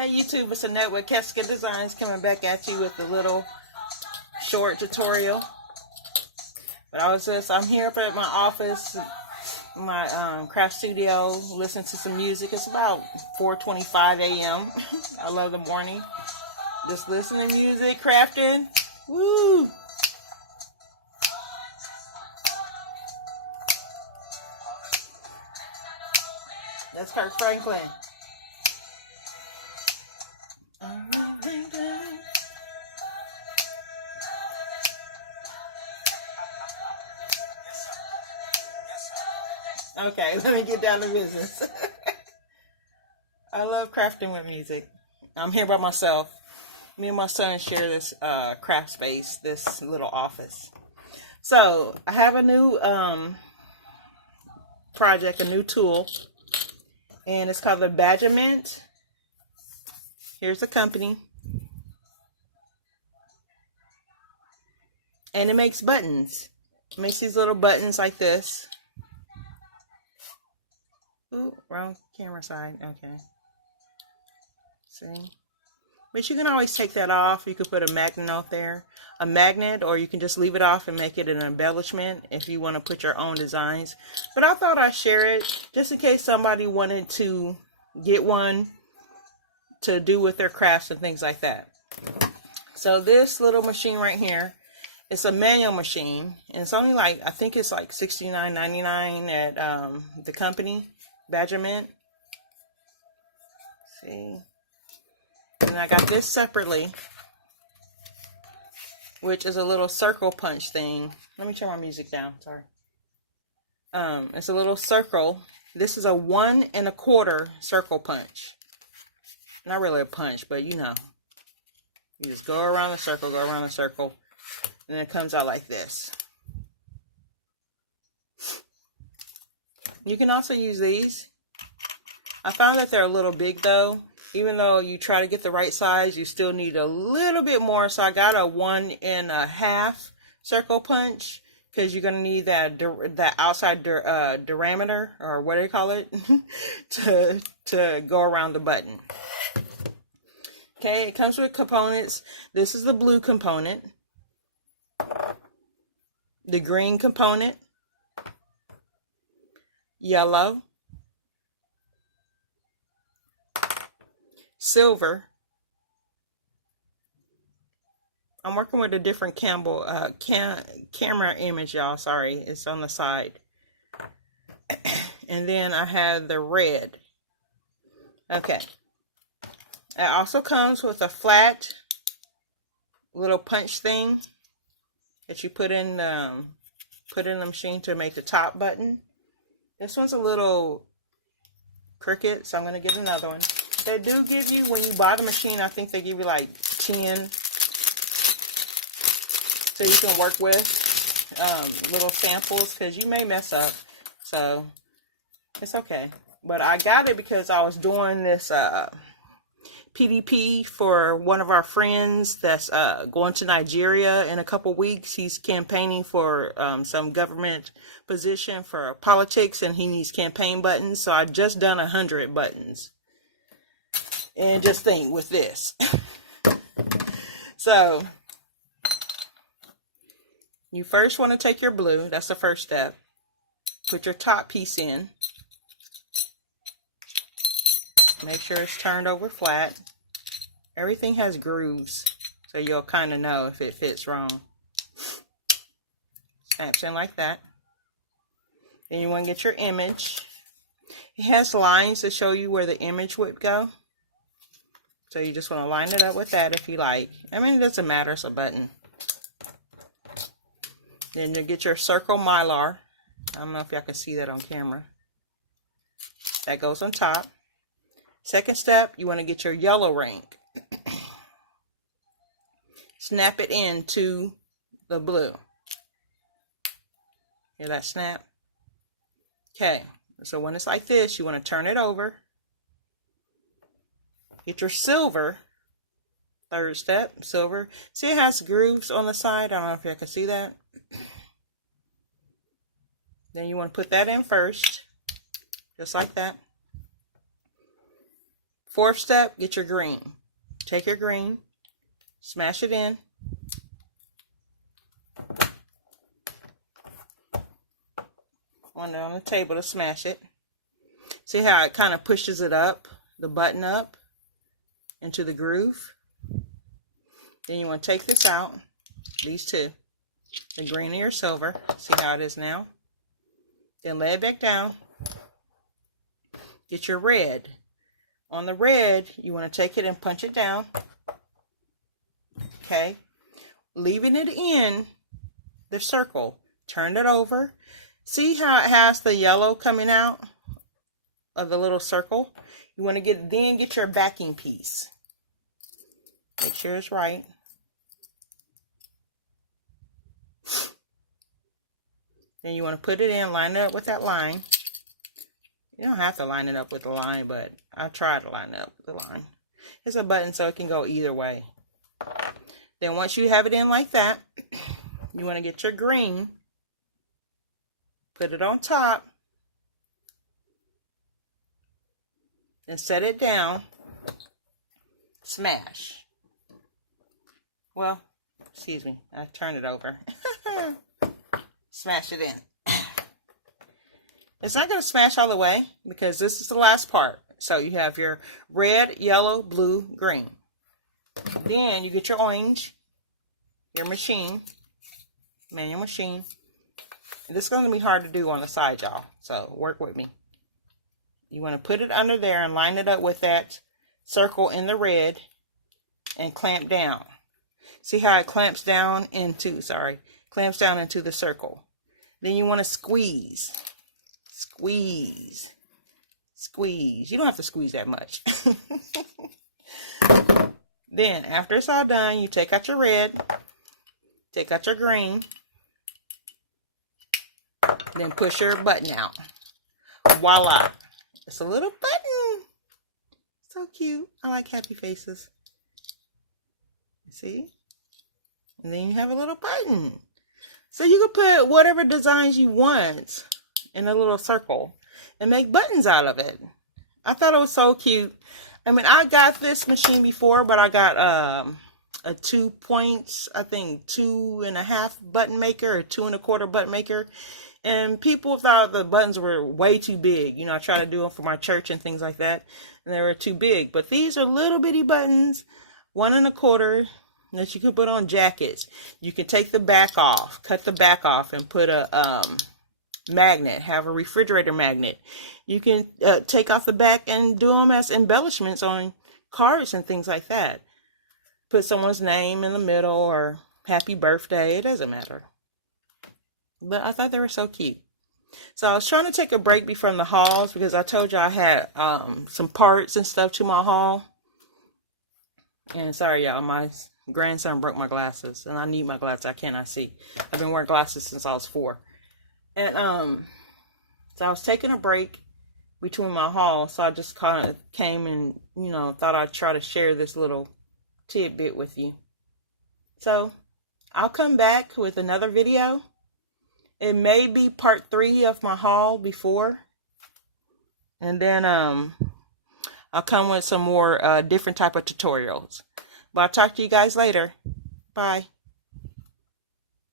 Hey YouTube, it's Annette with Casca Designs coming back at you with a little short tutorial. But I'm here up at my office, my craft studio, listening to some music. It's about 4:25 a.m. I love the morning. Just listening to music, crafting. Woo! That's Kirk Franklin. Okay, let me get down to business. I love crafting with music. I'm here by myself. Me and my son share this craft space, this little office. So I have a new project, a new tool, and it's called the Minit. Here's the company. And it makes buttons. It makes these little buttons like this. Ooh, wrong camera side. Okay. See? But you can always take that off. You could put a magnet out there. A magnet, or you can just leave it off and make it an embellishment if you want to put your own designs. But I thought I'd share it just in case somebody wanted to get one to do with their crafts and things like that. So this little machine right here, it's a manual machine, and it's only like, I think it's like $69.99 at the company, Minit. See? And I got this separately, which is a little circle punch thing. Let me turn my music down, sorry. It's a little circle. This is a 1 1/4 circle punch. Not really a punch, but you know. You just go around the circle, and it comes out like this. You can also use these. I found that they're a little big though. Even though you try to get the right size, you still need a little bit more. So I got a 1 1/2 circle punch, because you're gonna need that outside diameter, or what do you call it, to go around the button. Okay, it comes with components. This is the blue component, the green component, yellow, silver. I'm working with a different camera image, y'all. Sorry, it's on the side. And then I have the red. Okay. It also comes with a flat little punch thing that you put in the machine to make the top button. This one's a little crooked, so I'm going to get another one. They do give you, when you buy the machine, I think they give you like 10 so you can work with little samples, because you may mess up, so it's okay. But I got it because I was doing this PDP for one of our friends that's going to Nigeria in a couple weeks. He's campaigning for some government position for politics, and he needs campaign buttons. So I just done 100 buttons. And just think with this. So you first want to take your blue. That's the first step. Put your top piece in. Make sure it's turned over flat. Everything has grooves, so you'll kind of know if it fits wrong. Snaps in like that. Then you want to get your image. It has lines to show you where the image would go. So you just want to line it up with that if you like. I mean, it doesn't matter, it's a button. Then you get your circle mylar. I don't know if y'all can see that on camera. That goes on top. Second step, you want to get your yellow ring. Snap it into the blue. Hear that snap? Okay, so when it's like this, you want to turn it over. Get your silver. Third step, silver. See, it has grooves on the side. I don't know if you can see that. Then you want to put that in first, just like that. Fourth step, get your green. Take your green, smash it in. On the table to smash it. See how it kind of pushes it up, the button up into the groove? Then you want to take this out, these two, the green and your silver. See how it is now? Then lay it back down. Get your red. On the red, you want to take it and punch it down. Okay? Leaving it in the circle. Turn it over. See how it has the yellow coming out of the little circle? You want to get your backing piece. Make sure it's right. Then you want to put it in, line it up with that line. You don't have to line it up with the line, but I try to line it up with the line. It's a button so it can go either way. Then once you have it in like that, you want to get your green, put it on top, and set it down, smash. Well, excuse me, I turned it over. Smash it in. It's not going to smash all the way because this is the last part. So you have your red, yellow, blue, green. Then you get your orange, your machine, manual machine. And this is going to be hard to do on the side, y'all. So work with me. You want to put it under there and line it up with that circle in the red and clamp down. See how it clamps down into the circle. Then you want to squeeze. Squeeze. Squeeze. You don't have to squeeze that much. Then, after it's all done, you take out your red, take out your green, then push your button out. Voila. It's a little button. So cute. I like happy faces. See? And then you have a little button. So you can put whatever designs you want in a little circle and make buttons out of it. I thought it was so cute. I mean, I got this machine before, but I got a 2 points, I think 2.5 button maker or 2 1/4 button maker. And people thought the buttons were way too big. You know, I try to do them for my church and things like that, and they were too big. But these are little bitty buttons, 1 1/4, that you can put on jackets. You can take the back off, cut the back off, and put a magnet, have a refrigerator magnet. You can take off the back and do them as embellishments on cards and things like that. Put someone's name in the middle or happy birthday, it doesn't matter. But I thought they were so cute. So I was trying to take a break from the hauls because I told you I had some parts and stuff to my haul. And sorry y'all, my grandson broke my glasses and I need my glasses. I cannot see. I've been wearing glasses since I was 4. And so I was taking a break between my hauls, so I just kind of came and, you know, thought I'd try to share this little tidbit with you. So I'll come back with another video. It may be part 3 of my haul before, and then I'll come with some more different type of tutorials. But I'll talk to you guys later. Bye.